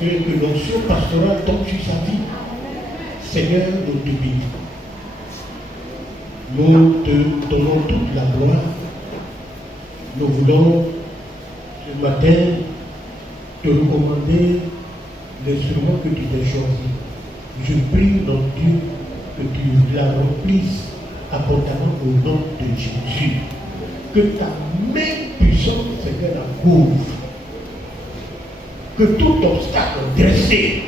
fait que l'onction pastorale tombe sur sa vie. Seigneur, nous te bénissons. Nous te donnons toute la gloire. Nous voulons ce matin te recommander l'instrument que tu as choisi. Je prie, dans Dieu, que tu la remplisses abondamment au nom de Jésus. Que ta main puissante, Seigneur, la couvre. Que tout obstacle dressé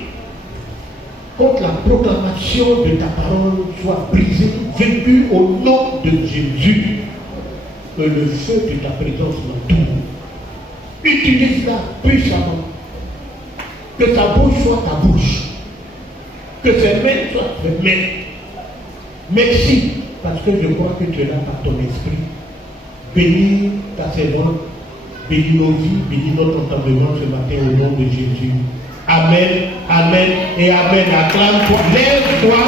contre la proclamation de ta parole soit brisé, vaincu au nom de Jésus. Que le feu de ta présence l'entoure. Utilise-la puissamment. Que ta bouche soit ta bouche. Que ses mains soient tes mains. Merci, parce que je crois que tu es là par ton esprit. Bénis ta servante, bénis nos vies, bénis notre entendement ce matin au nom de Jésus. Amen, amen et amen. Acclame-toi, lève-toi,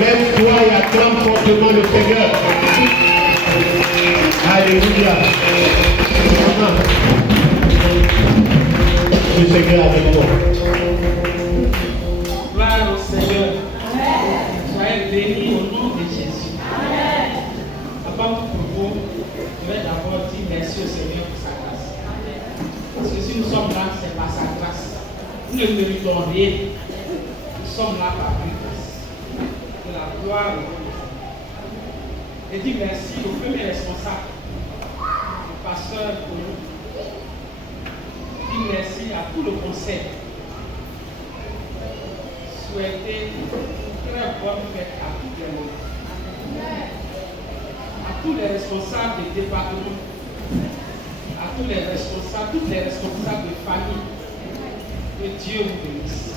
lève-toi et acclame fortement le Seigneur. Alléluia. Le Seigneur avec toi. Gloire au Seigneur. Soyez bénis au nom de Jésus. Avant tout propos, je vais d'abord dire merci au Seigneur pour sa grâce. Parce que si nous sommes là, c'est par sa grâce. Nous ne méritons rien. Nous sommes là par grâce. Que la gloire. Et dis merci au premier responsable, le pasteur Kono. Dis merci à tout le conseil. Souhaiter une très bonne fête à tous les membres, à tous les responsables des départements, à tous les responsables, toutes les responsables de famille. Que Dieu vous bénisse.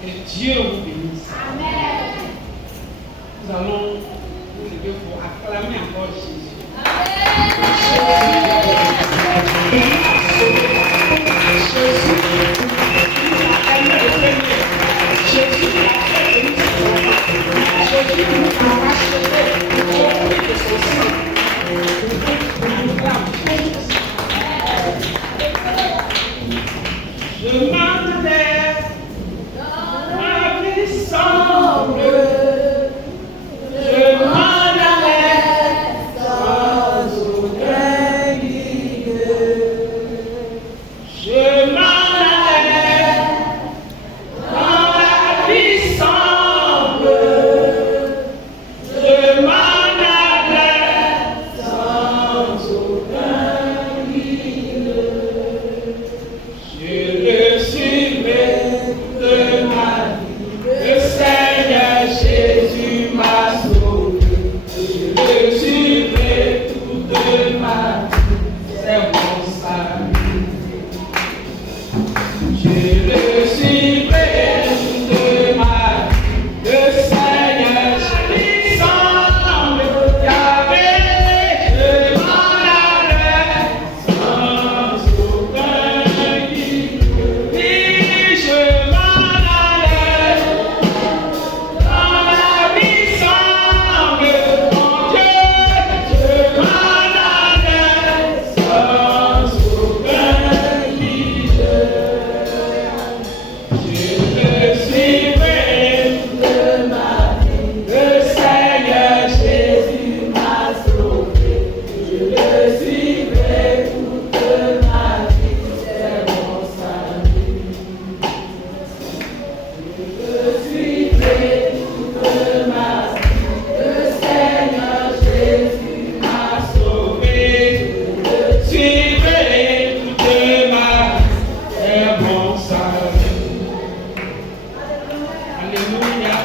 Que Dieu vous bénisse. Amen. Nous allons nous lever pour acclamer encore Jésus. Je m'en vais dans ma vie sombre. Je m'en allais sans aucun guide. Je m'en allais dans la vie sombre. Je m'en allais sans aucun guide. Je le suivrai de ma vie. Le Seigneur Jésus m'a sauvé. Je le suivrai toute ma vie. C'est mon salut. Je le suivrai toute ma vie. Le Seigneur Jésus semble Yahvé. Je m'en allais sans aucun guide. Oui, je m'en allais dans la vie semble mon Dieu. Je m'en allais sans aucun guide. Je le suivrai de ma vie. Le Seigneur Jésus m'a sauvé. Je le suivrai toute ma vie. C'est mon salut. Je le suivrai toute ma vie. Le Seigneur Jésus m'a sauvé. Je le suivrai toute ma vie. C'est mon salut. Alléluia.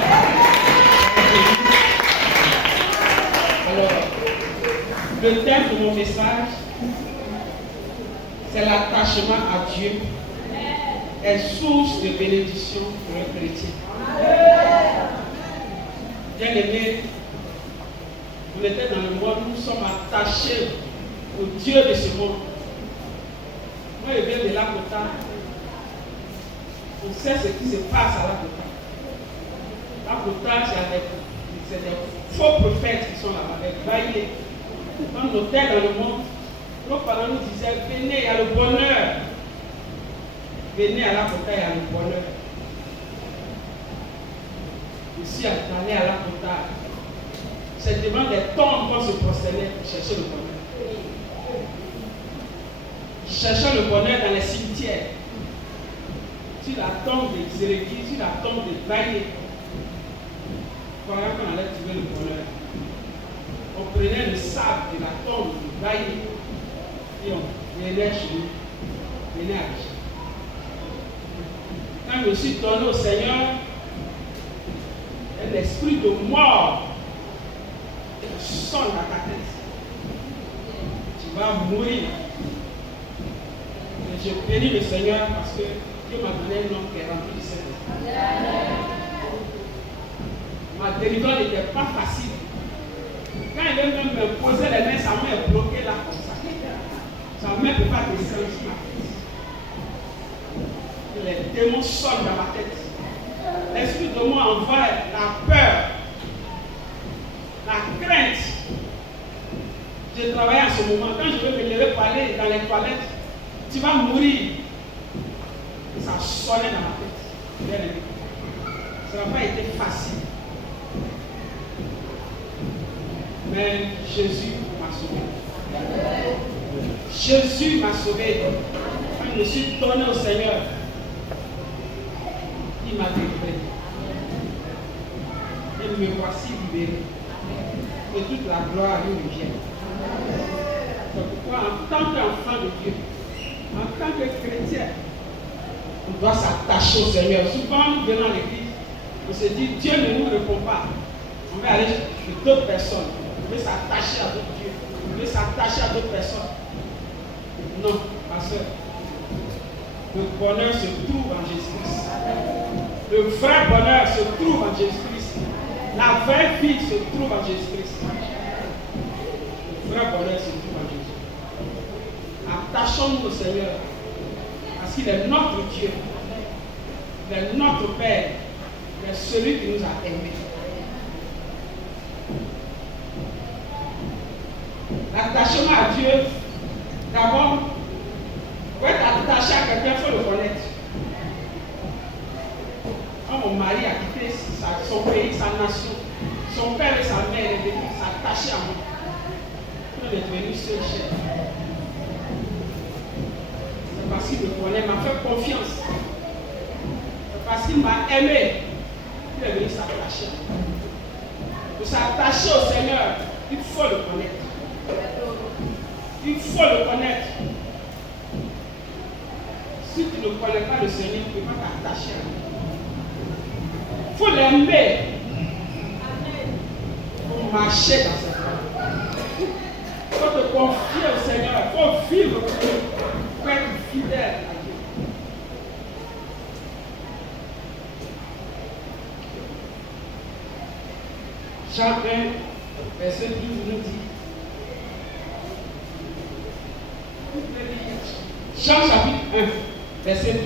Alors, le thème de mon message, c'est l'attachement à Dieu est source de bénédiction pour un chrétien. Bien aimé, vous êtes dans le monde, nous sommes attachés au Dieu de ce monde. Moi, je viens de Lakota. On sait ce qui se passe à Lakota. Lakota, c'est des faux prophètes qui sont là-bas, des baillés. Quand on était dans le monde, nos parents nous disaient, venez, il y a le bonheur. venez à la Kota, il y a le bonheur. Ici, aller à la Kota, c'est devant des tombes qu'on se prosternait pour chercher le bonheur. Cherchant le bonheur dans les cimetières, sur la tombe de Zéréki, sur la tombe de Baye, voilà qu'on allait trouver le bonheur. On prenait le sable de la tombe de Baye et on venait chez nous, venait à Richard. Quand je me suis donné au Seigneur, un esprit de mort sonne dans ta tête. Tu vas mourir. Et je bénis le Seigneur parce que Dieu m'a donné un nom qui est rempli de Saint-Esprit. Ma délivrance n'était pas facile. Quand il veut même me poser les mains, sa main est bloquée là comme ça. Sa main ne peut pas descendre sur ma tête. Les démons sonnent dans ma tête. L'esprit de moi envoie la peur, la crainte. Je travaille en ce moment. Quand je veux me lever pour aller dans les toilettes, tu vas mourir. Et ça sonnait dans ma tête. Bien aimé. Ça n'a pas été facile. Mais Jésus m'a sauvé. Jésus m'a sauvé. Quand je me suis donné au Seigneur, il m'a délivré. Et me voici libéré. Et toute la gloire lui revient. C'est pourquoi, en tant qu'enfant de Dieu, en tant que chrétien, on doit s'attacher au Seigneur. Souvent, nous venons à l'église, on se dit, Dieu ne nous répond pas. On va aller chez d'autres personnes. On veut s'attacher à d'autres dieux. On veut s'attacher à d'autres personnes. Non, ma soeur. Le bonheur se trouve en Jésus-Christ. Le vrai bonheur se trouve en Jésus-Christ. La vraie vie se trouve en Jésus-Christ. Le vrai bonheur se trouve en Jésus. Attachons-nous au Seigneur. Parce qu'il est notre Dieu. Il est notre Père. Il est celui qui nous a aimés. L'attachement à Dieu, d'abord, pour être attaché à quelqu'un, il faut le connaître. Quand mon mari a quitté son pays, sa nation, son père et sa mère est venu s'attacher à moi. On est devenu seul chef. C'est parce qu'il me connaît, m'a fait confiance. C'est parce qu'il m'a aimé qu'il est venu s'attacher à moi. Pour s'attacher au Seigneur, il faut le connaître. Il faut le connaître. Si tu ne connais pas le Seigneur, tu ne peux pas t'attacher à lui. Il faut l'aimer pour marcher dans cette voie. Il faut te confier au Seigneur. Il faut vivre pour lui, pour être fidèle à Dieu. Jean 1, verset 12 nous dit. Jean chapitre 1, verset 12.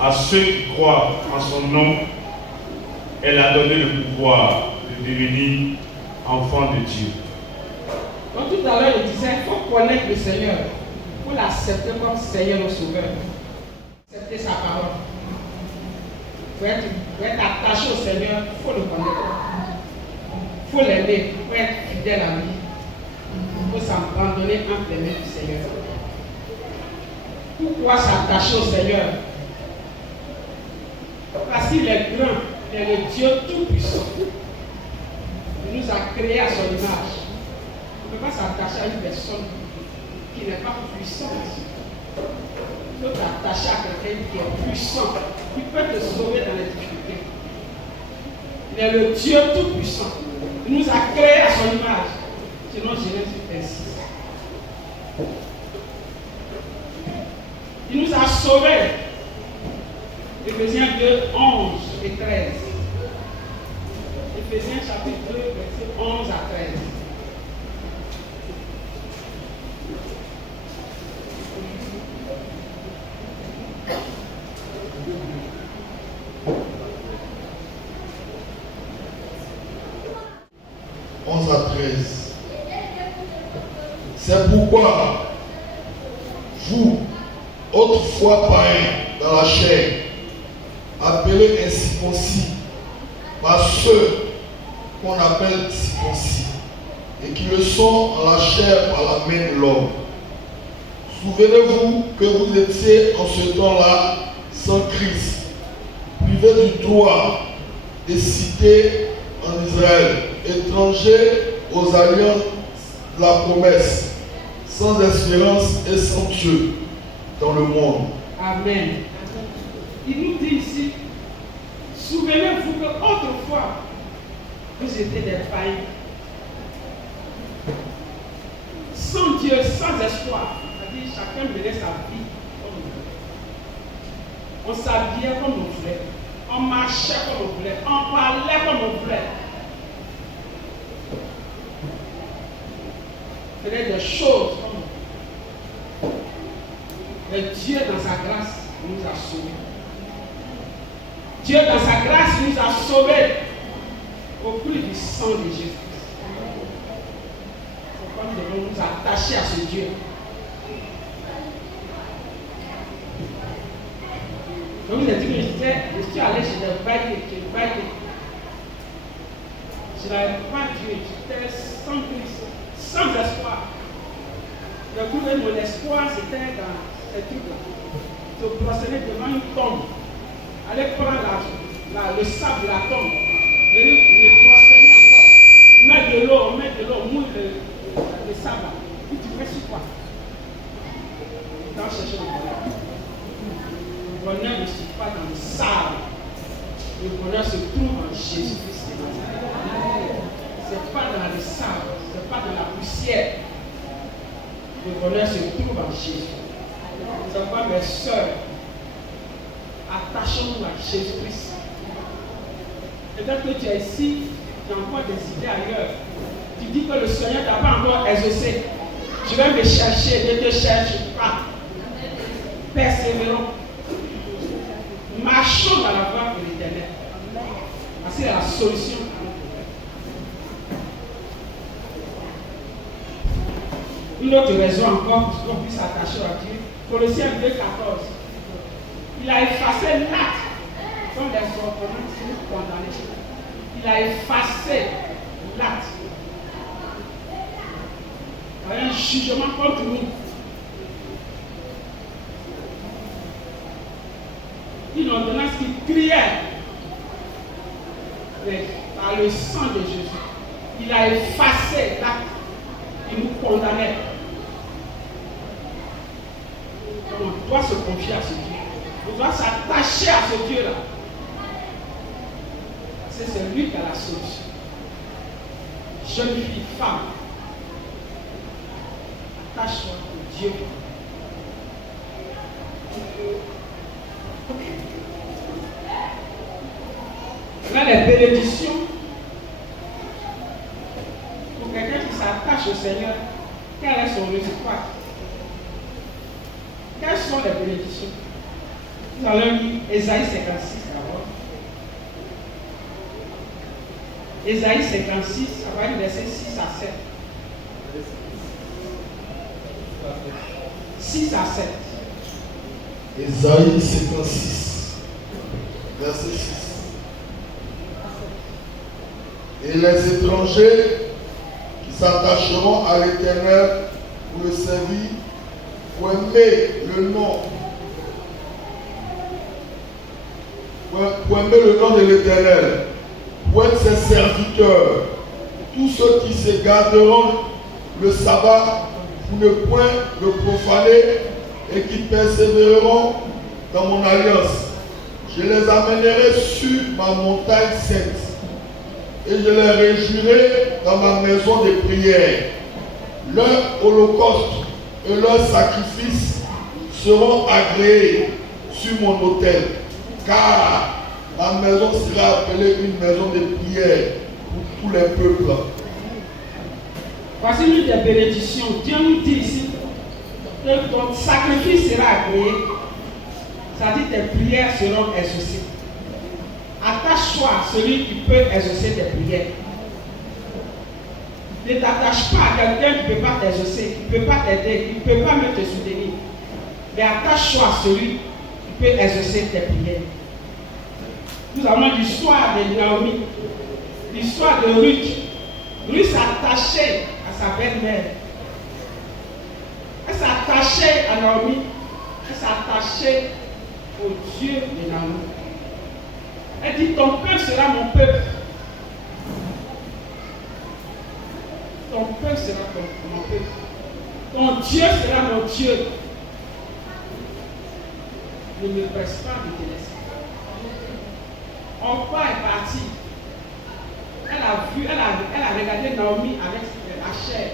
À ceux qui croient en son nom, elle a donné le pouvoir de devenir enfants de Dieu. Donc tout à l'heure, il disait, il faut connaître le Seigneur, il faut l'accepter comme Seigneur et Sauveur. Accepter sa parole. Pour être attaché au Seigneur, il faut le connaître. Il faut l'aimer, il faut être fidèle à lui. Il faut s'abandonner entre les mains du Seigneur. Pourquoi s'attacher au Seigneur? Parce qu'il est grand, il est le Dieu tout-puissant. Il nous a créés à son image. On ne peut pas s'attacher à une personne qui n'est pas puissante. Il faut t'attacher à quelqu'un qui est puissant, qui peut te sauver dans les difficultés. Il est le Dieu tout-puissant. Il nous a créés à son image. Sinon, Genèse 6. Il nous a sauvés. Éphésiens 2, 11 et 13. Éphésiens chapitre 2, verset 11 à 13. À 13. C'est pourquoi vous, autrefois païens dans la chair, appelés incirconcis par ceux qu'on appelle circoncis, et qui le sont en la chair par la main de l'homme. Souvenez-vous que vous étiez en ce temps-là sans Christ, privés du droit des cités en Israël, étrangers aux alliances de la promesse, sans espérance et sans Dieu dans le monde. Amen. Il nous dit ici, souvenez-vous que autrefois, vous étiez des païens, sans Dieu, sans espoir. C'est-à-dire chacun menait sa vie comme on voulait. On s'habillait comme on voulait, on marchait comme on voulait, on parlait comme on voulait. Faisait des choses comme mais Dieu dans sa grâce nous a sauvés. Dieu dans sa grâce nous a sauvés au prix du sang de Jésus. Pourquoi nous devons nous attacher à ce Dieu? Donc il a dit que je suis allé chez le bailli. Je n'avais pas Dieu, j'étais sans Christ, sans espoir. Le coup de mon espoir, c'était dans ces trucs-là. Se prosterner devant une tombe, aller prendre le sable de la tombe, venir me prosterner encore, mettre de l'eau, mouille le sable. Puis tu fais sur quoi? Dans chercher le bonheur. Le bonheur ne se trouve pas dans le sable. Le bonheur se trouve en Jésus-Christ. Ce n'est pas dans le sable, ce n'est pas dans la poussière. Le bonheur se trouve en Jésus. C'est pourquoi mes soeurs, attachons-nous à Jésus-Christ. Peut-être que tu es ici, tu as encore des idées ailleurs. Tu dis que le Seigneur ne t'a pas encore exaucé. Je vais me chercher, ne te cherche pas. Persévérons. Marchons dans la voie de l'Éternel. Parce que c'est la solution. Une autre raison encore pour qu'on puisse s'attacher à Dieu. Colossiens 2,14. Il a effacé l'acte dont les ordonnances nous condamnaient. Il a effacé l'acte. Il y a un jugement contre nous. Une ordonnance qui criait par le sang de Jésus. Il a effacé l'acte qui nous condamnait. On doit se confier à ce Dieu. On doit s'attacher à ce Dieu-là. C'est lui qui a la solution. Jeune fille, femme, attache-toi au Dieu. Là, les bénédictions, pour quelqu'un qui s'attache au Seigneur, quel est son résultat? Quelles sont les bénédictions? Nous allons lire Ésaïe 56 d'abord. Ésaïe 56, ça va être verset 6 à 7. 6 à 7. Ésaïe 56, verset 6. Et les étrangers qui s'attacheront à l'Éternel pour le servir, pour aimer le nom, de l'Éternel, pour être ses serviteurs, tous ceux qui se garderont le sabbat pour ne point le profaner et qui persévéreront dans mon alliance. Je les amènerai sur ma montagne sainte et je les réjouirai dans ma maison de prière. Leur holocauste et leurs sacrifices seront agréés sur mon autel, car ma maison sera appelée une maison de prière pour tous les peuples. Voici l'une des bénédictions. Dieu nous dit ici que ton sacrifice sera agréé. C'est-à-dire tes prières seront exaucées. Attache-toi à celui qui peut exaucer tes prières. Ne t'attache pas à quelqu'un qui ne peut pas t'exaucer, qui ne peut pas t'aider, qui ne peut pas même te soutenir. Mais attache-toi à celui qui peut exaucer tes prières. Nous avons l'histoire de Naomi, l'histoire de Ruth. Ruth s'attachait à sa belle-mère. Elle s'attachait à Naomi. Elle s'attachait au Dieu de Naomi. Elle dit, ton peuple sera mon peuple. Ton peuple sera mon peuple. Ton Dieu sera mon Dieu. Ne me presse pas de te laisser. Orpah est partie. Elle a regardé Naomi avec la chair,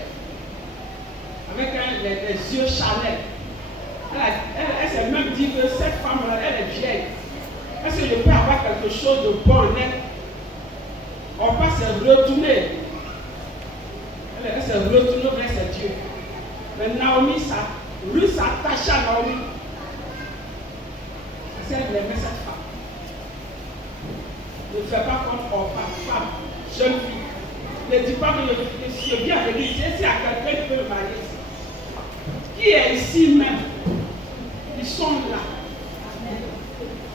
avec les yeux charnels. Elle s'est même dit que cette femme-là, elle est vieille. Est-ce que je peux avoir quelque chose de bon en elle? Orpah s'est retournée. Elle s'est retournée vers ses dieux. Mais Naomi, Ruth s'attacha à Naomi. Parce qu'elle aimait cette femme. Ne fais pas comme Orpah, femme, jeune fille. Ne dis pas que je viens avec lui. C'est à quelqu'un qui peut me marier. Qui est ici même? Ils sont là.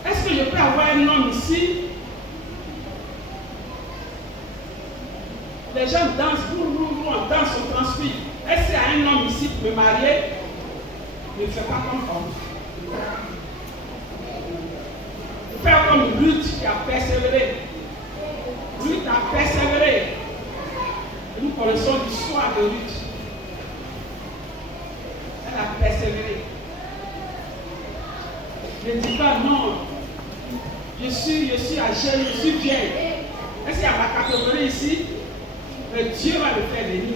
Est-ce que je peux avoir un homme ici? Les gens dansent, on danse, on transpire. Est-ce qu'il y a un homme ici pour me marier? Ne fais pas comme homme. Fais comme Ruth qui a persévéré. Ruth a persévéré. Et nous connaissons l'histoire de Ruth. Elle a persévéré. Ne dis pas non. Je suis âgée, je suis vieille. Est-ce qu'il y a ma catégorie ici? Mais Dieu va le faire venir.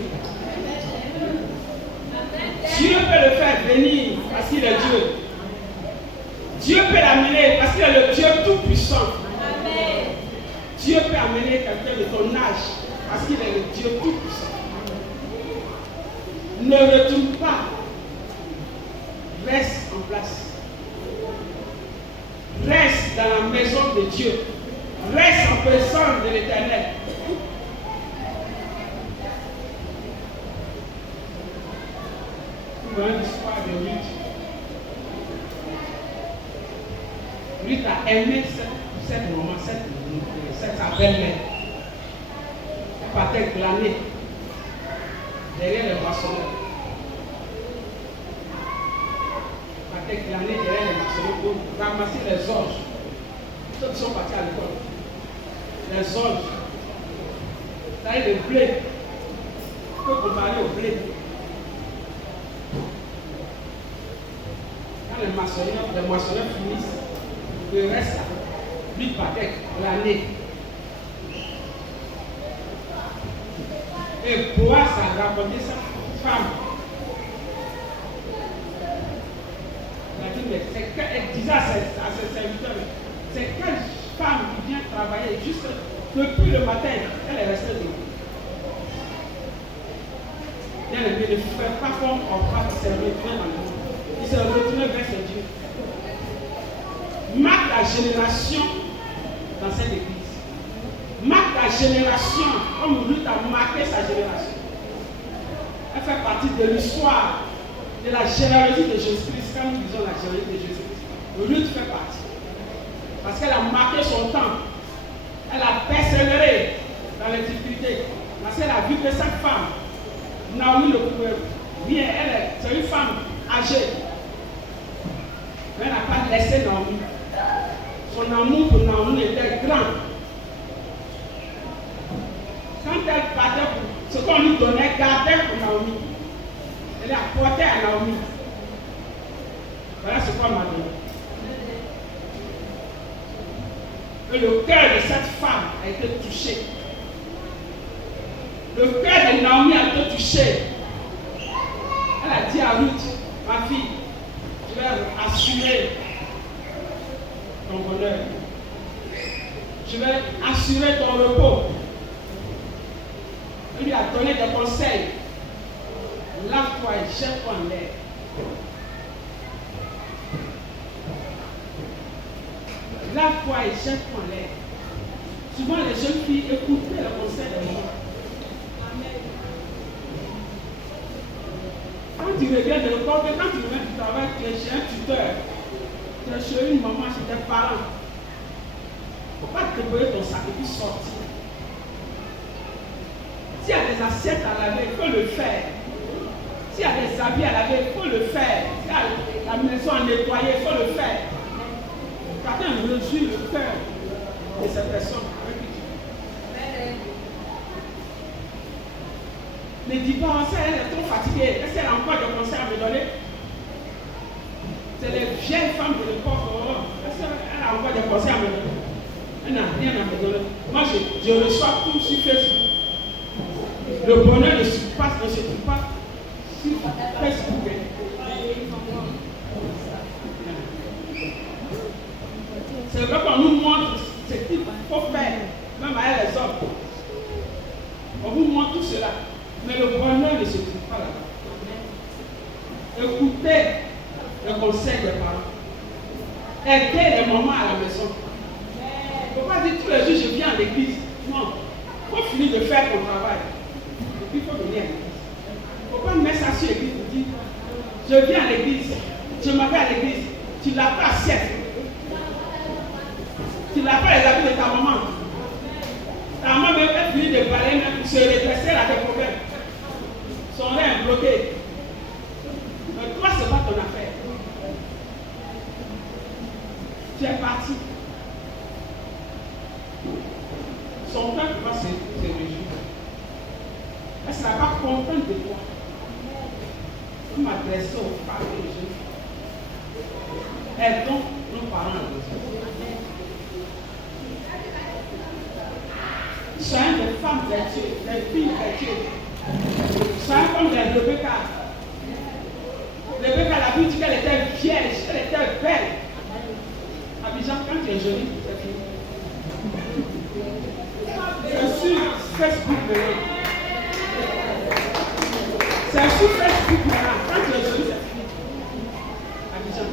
Dieu peut le faire venir parce qu'il est Dieu. Dieu peut l'amener parce qu'il est le Dieu tout-puissant. Dieu peut amener quelqu'un de ton âge parce qu'il est le Dieu tout-puissant. Ne retourne pas. Reste en place. Reste dans la maison de Dieu. Reste en présence de l'Éternel. Nous voyons l'histoire de Ruth. Ruth a aimé cette maman, sa belle-mère. Elle partait glaner derrière le moissonneur. Elle partait glaner derrière le moissonneur pour ramasser les orges. Ceux qui sont partis à l'école. Les orges. C'est-à-dire le blé. On peut comparer au blé. Quand les moissonneurs finissent, le reste là, lui partait glaner. Et Boaz a raconté sa femme. Elle disait à ses serviteurs, c'est quelle femme qui vient travailler juste depuis le matin, elle est restée debout. Bien aimé, ne fais pas comme Orpah qui s'est retourné dans le monde. Il s'est retourné vers ses dieux. Marque la génération dans cette église. Marque la génération comme Ruth a marqué sa génération. Elle fait partie de l'histoire de la généalogie de Jésus-Christ. Quand nous disons la généalogie de Jésus-Christ, Ruth fait partie. Parce qu'elle a marqué son temps. Elle a persévéré dans les difficultés. Parce qu'elle a vu que cette femme, Naomi ne pouvait rien. C'est une femme âgée. Mais elle n'a pas laissé Naomi. Son amour pour Naomi était grand. Quand elle partait pour ce qu'on lui donnait, gardait pour Naomi. Elle apportait à Naomi. Voilà ce qu'on m'a donné. Et le cœur de cette femme a été touché. Le cœur de Naomi a été touché. Elle a dit à Ruth, ma fille, je vais assurer ton bonheur. Je vais assurer ton repos. donner des conseils. Lave-toi et jette-toi en l'air. Lave-toi et jette-toi en l'air. Souvent les jeunes filles écoutent les conseils des mamans. Quand tu reviens de l'école, quand tu reviens du travail, tu es chez un tuteur, tu es chez une maman, chez tes parents. Il ne faut pas te débrouiller ton sac et puis sortir. S'il y a des assiettes à laver, il faut le faire. S'il y a des habits à laver, il faut le faire. S'il y a la maison à nettoyer, il faut le faire. Chacun mesure le cœur de cette personne. Ne dis pas, elle est trop fatiguée. Est-ce qu'elle a encore des conseils à me donner? C'est les vieilles femmes de l'époque. Est-ce qu'elle a encore des conseils à me donner? Elle n'a rien à me donner. Moi, je reçois tout sur Facebook. Le bonheur ne se trouve pas sur Facebook. C'est vrai qu'on nous montre ce qu'il faut faire, même à les hommes. On vous montre tout cela. Mais le bonheur ne se trouve pas là-bas. Écoutez le conseil des parents. Aidez les mamans à la maison. Il ne faut pas dire tous les jours je viens à l'église. Non. Il faut finir de faire ton travail. Et puis il faut venir à l'église. Il ne faut pas mettre ça sur l'église et dire je viens à l'église, je m'en vais à l'église. Tu n'as pas assiette. Tu n'as pas les habits de ta maman. Ta maman même est finie de parler, même se redresser, elle a des problèmes. Son rein est bloqué. Mais toi, ce n'est pas ton affaire. Tu es parti. Son père va se réjouir. Elle ne sera pas contente de toi. Vous m'adressez aux femmes et aux jeunes. Aidons nos parents à besoin. Soyez des femmes vertueuses, des filles vertueuses. Soyez comme les Rebecca. Rebecca, la Bible dit qu'elle était vierge, elle était belle. Abidjan, quand tu es jolie, c'est fini. C'est sur Facebook maintenant. C'est sur Facebook maintenant. Quand tu es jolie, c'est fini. Abidjan.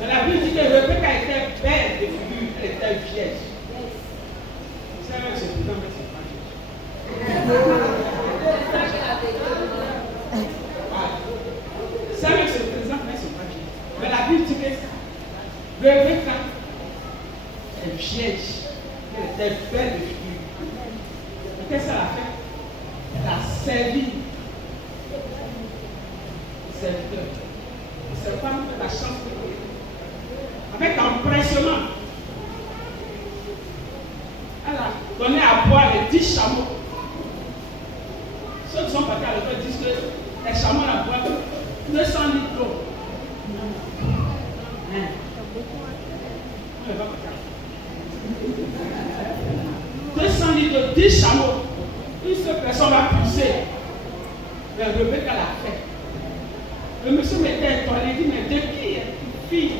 Mais la Bible dit que Rebecca était belle de figure, elle était vierge. C'est vrai que c'est tout le temps, mais c'est pas c'est vrai que c'est présent, mais c'est pas Dieu. Mais la Bible dit que Rebecca est vierge, elle était belle de figure. Et qu'est-ce qu'elle a fait? Elle a servi les serviteurs. Cette femme a la chance de avec empressement. Elle a donné à boire les 10 chameaux. Ceux qui sont partis à l'école disent que les chameaux la boivent 200 litres d'eau. On ne va pas faire. 200 litres, 10 chameaux. Une seule personne va pousser. Mais Rebecca l'a fait. Le monsieur m'était étonné, il dit, mais depuis une fille,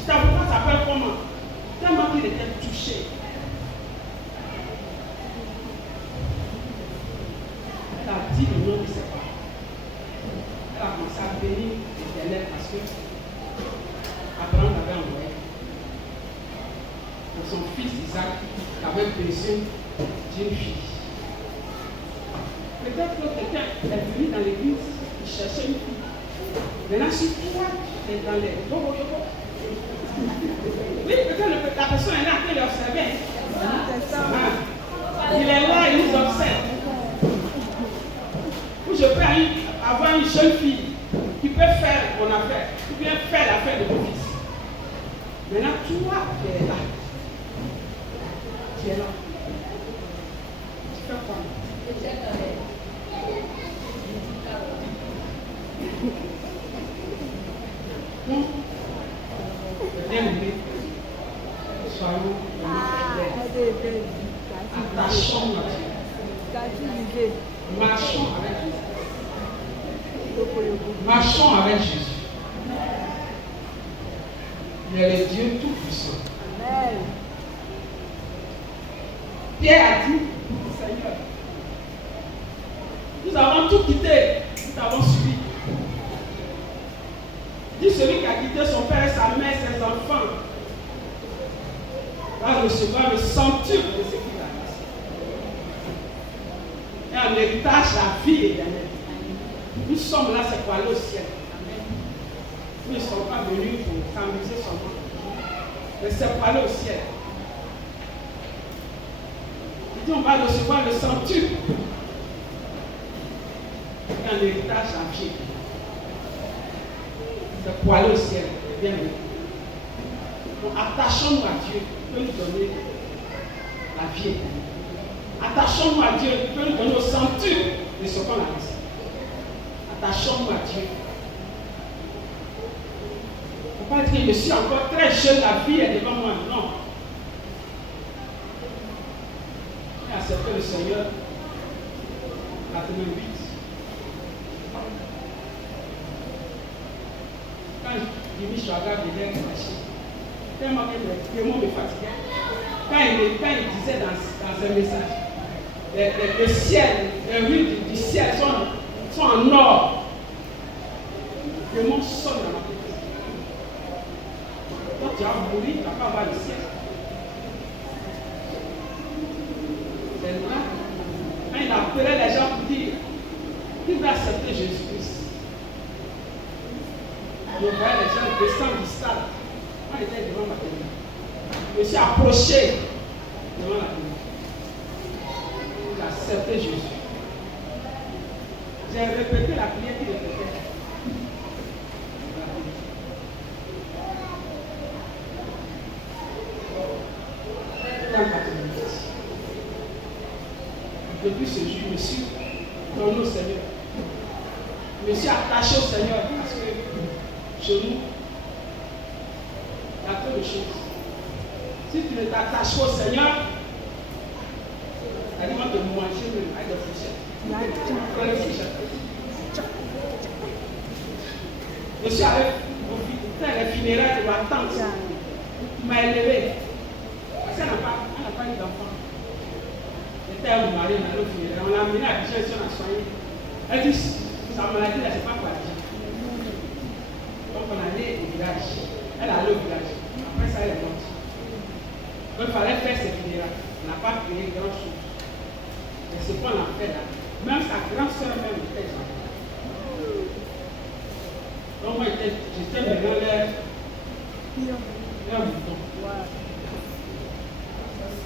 je t'avoue pas, ça s'appelle comment? Tellement qu'il était touché. Elle a dit le nom de ses parents. Elle a commencé à bénir l'Éternel parce que Abraham avait envoyé pour son fils Isaac qui avait besoin d'une fille. Peut-être que quelqu'un est venu dans l'église, il cherchait une fille. Maintenant, si toi, tu es dans les oui, peut-être la personne est là en train d'observer. Il est là, il nous observe. Ou je peux avoir une jeune fille qui peut faire mon affaire, qui peut faire l'affaire de mon fils. Maintenant, toi, tu es là. Tu es là. Tu fais quoi? Donc, bien-aimés, soyons fidèles. Attachons à Dieu. Marchons avec Jésus. Marchons avec Jésus. Il est le Dieu Tout-Puissant. Pierre a dit, Seigneur, Nous avons tout quitté. Nous avons suivi. Dit celui qui a quitté son père et sa mère, ses enfants, va recevoir le centuple de ce qu'il a laissé. Et en héritage, la vie éternelle. Nous sommes là, c'est pour aller au ciel. Nous ne sommes pas venus pour s'amuser seulement. Mais c'est pour aller au ciel. Il dit on va recevoir le centuple. Et en héritage, la vie. C'est pour aller au ciel. Bien vu. Donc attachons-nous à Dieu. Il peut nous donner la vie éternelle. Attachons-nous à Dieu. Il peut nous donner le centuple de ce qu'on a laissé. Attachons-nous à Dieu. Il ne faut pas dire que je suis encore très jeune, la vie est devant moi. Non. J'ai accepté le Seigneur à 88. Quand je dis, je regarde les lèvres cachées, tellement que les mots me fatiguaient. Quand il disait dans un message, le ciel, les rues du ciel sont en or. Les mots sonnent dans ma tête. Quand tu vas mourir, tu ne vas pas voir le ciel. C'est là. Quand il appelait les gens pour dire qui veut accepter Jésus-Christ. Je voyais les gens descendre du stade. Moi, j'étais devant ma télé. Je me suis approché devant la télé. J'ai accepté Jésus. J'ai répété la prière qu'il répétait. Depuis ce jour, je me suis donné au Seigneur. Je me suis attaché au Seigneur parce que chez nous, il y a trop de choses. Si tu ne t'attaches pas au Seigneur, ça demande de manger même avec des fourchettes. Je suis allé faire les funérailles de ma tante. Il m'a élevé. Parce qu'elle n'a pas eu d'enfant. J'étais à mon mari, on l'a amené à Dijon, on l'a soigné. Elle dit, sa maladie, elle ne sait pas quoi dire. Donc on allait au village. Elle allait au village. Après ça, elle est morte. Donc il fallait faire ses funérailles. On n'a pas payé grand chose. Mais ce qu'on a fait là, même sa grande soeur même était là. Donc moi, j'étais maintenant leur mouton.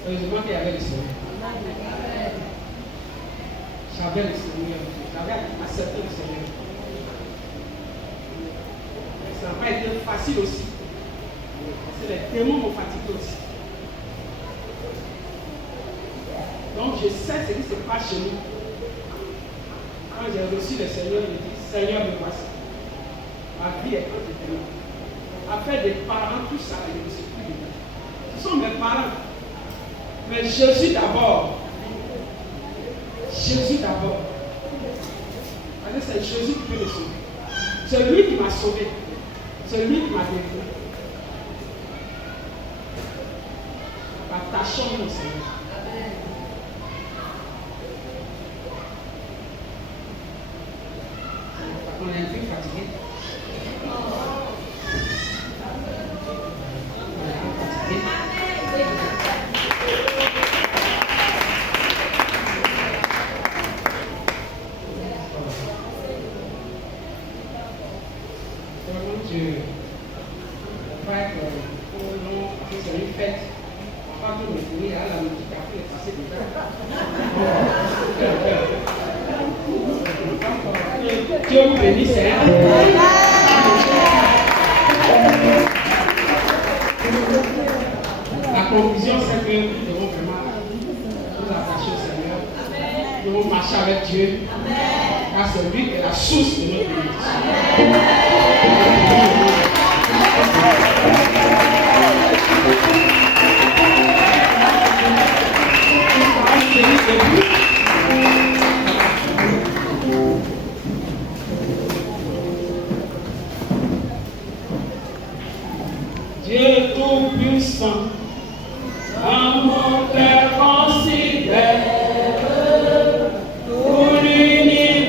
Heureusement qu'il y avait le Seigneur. J'avais le Seigneur. J'avais accepté le Seigneur. Ça n'a pas été facile aussi. C'est les démons m'ont fatigué aussi. Donc je sais ce qui se passe chez nous. Quand j'ai reçu le Seigneur, je dis, Seigneur, me voici. Ma vie est entre tes mains. Après des parents, tout ça, je ne sais plus. Ce sont mes parents. Mais Jésus d'abord. Jésus d'abord. C'est Jésus qui peut le sauver. C'est lui qui m'a sauvé. C'est lui qui m'a délivré. Attachons-nous au Seigneur. On est un peu fatigué. Dieu vous bénisse. La conclusion, c'est que nous devons vraiment nous attacher au Seigneur. Nous devons marcher avec Dieu. Car c'est lui qui est la source de notre bénédiction. Dieu Tout-Puissant, à mon cœur considère tout l'univers.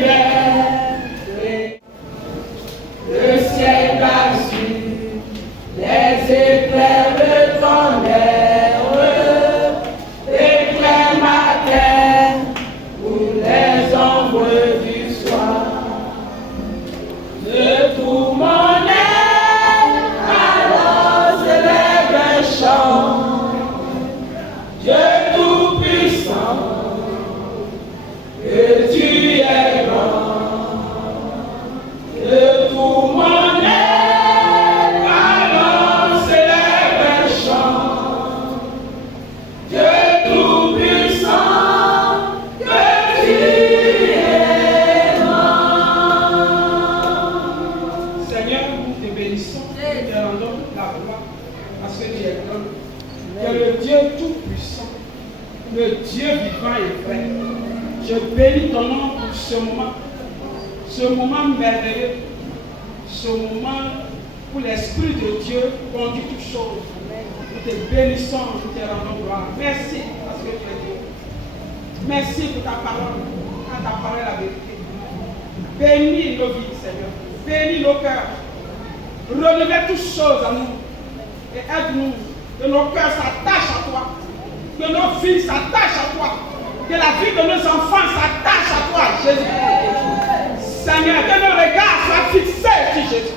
es grand. Tu es le Dieu tout-puissant, le Dieu vivant et vrai. Je bénis ton nom pour ce moment merveilleux, ce moment où l'Esprit de Dieu conduit toutes choses. Nous te bénissons, nous te rendons gloire. Merci parce que tu es Dieu. Merci pour ta parole, quand ta parole est la vérité. Bénis nos vies, Seigneur. Bénis nos cœurs. Renouvelle toutes choses à nous. Et aide-nous que nos cœurs s'attachent à toi. Que nos vies s'attachent à toi. Que la vie de nos enfants s'attache à toi, Jésus. Seigneur, que nos regards soient fixés sur Jésus.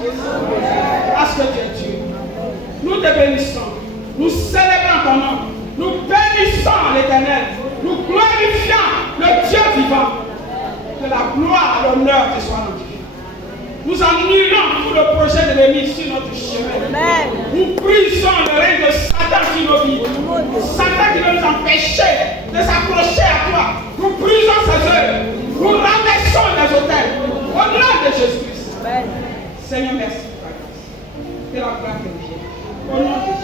Parce que tu es Dieu. Nous te bénissons. Nous célébrons ton nom. Nous bénissons l'Éternel. Nous glorifions le Dieu vivant. Que la gloire et l'honneur te soient rendus. Nous annulons tout le projet de l'ennemi sur notre chemin. Amen. Nous brisons le règne de Satan sur nos vies. Satan qui veut nous empêcher de s'approcher à toi. Nous brisons ses œuvres. Nous renversons les autels. Au nom de Jésus-Christ. Seigneur, merci pour ta grâce. Que la gloire te vienne. Au nom de Jésus.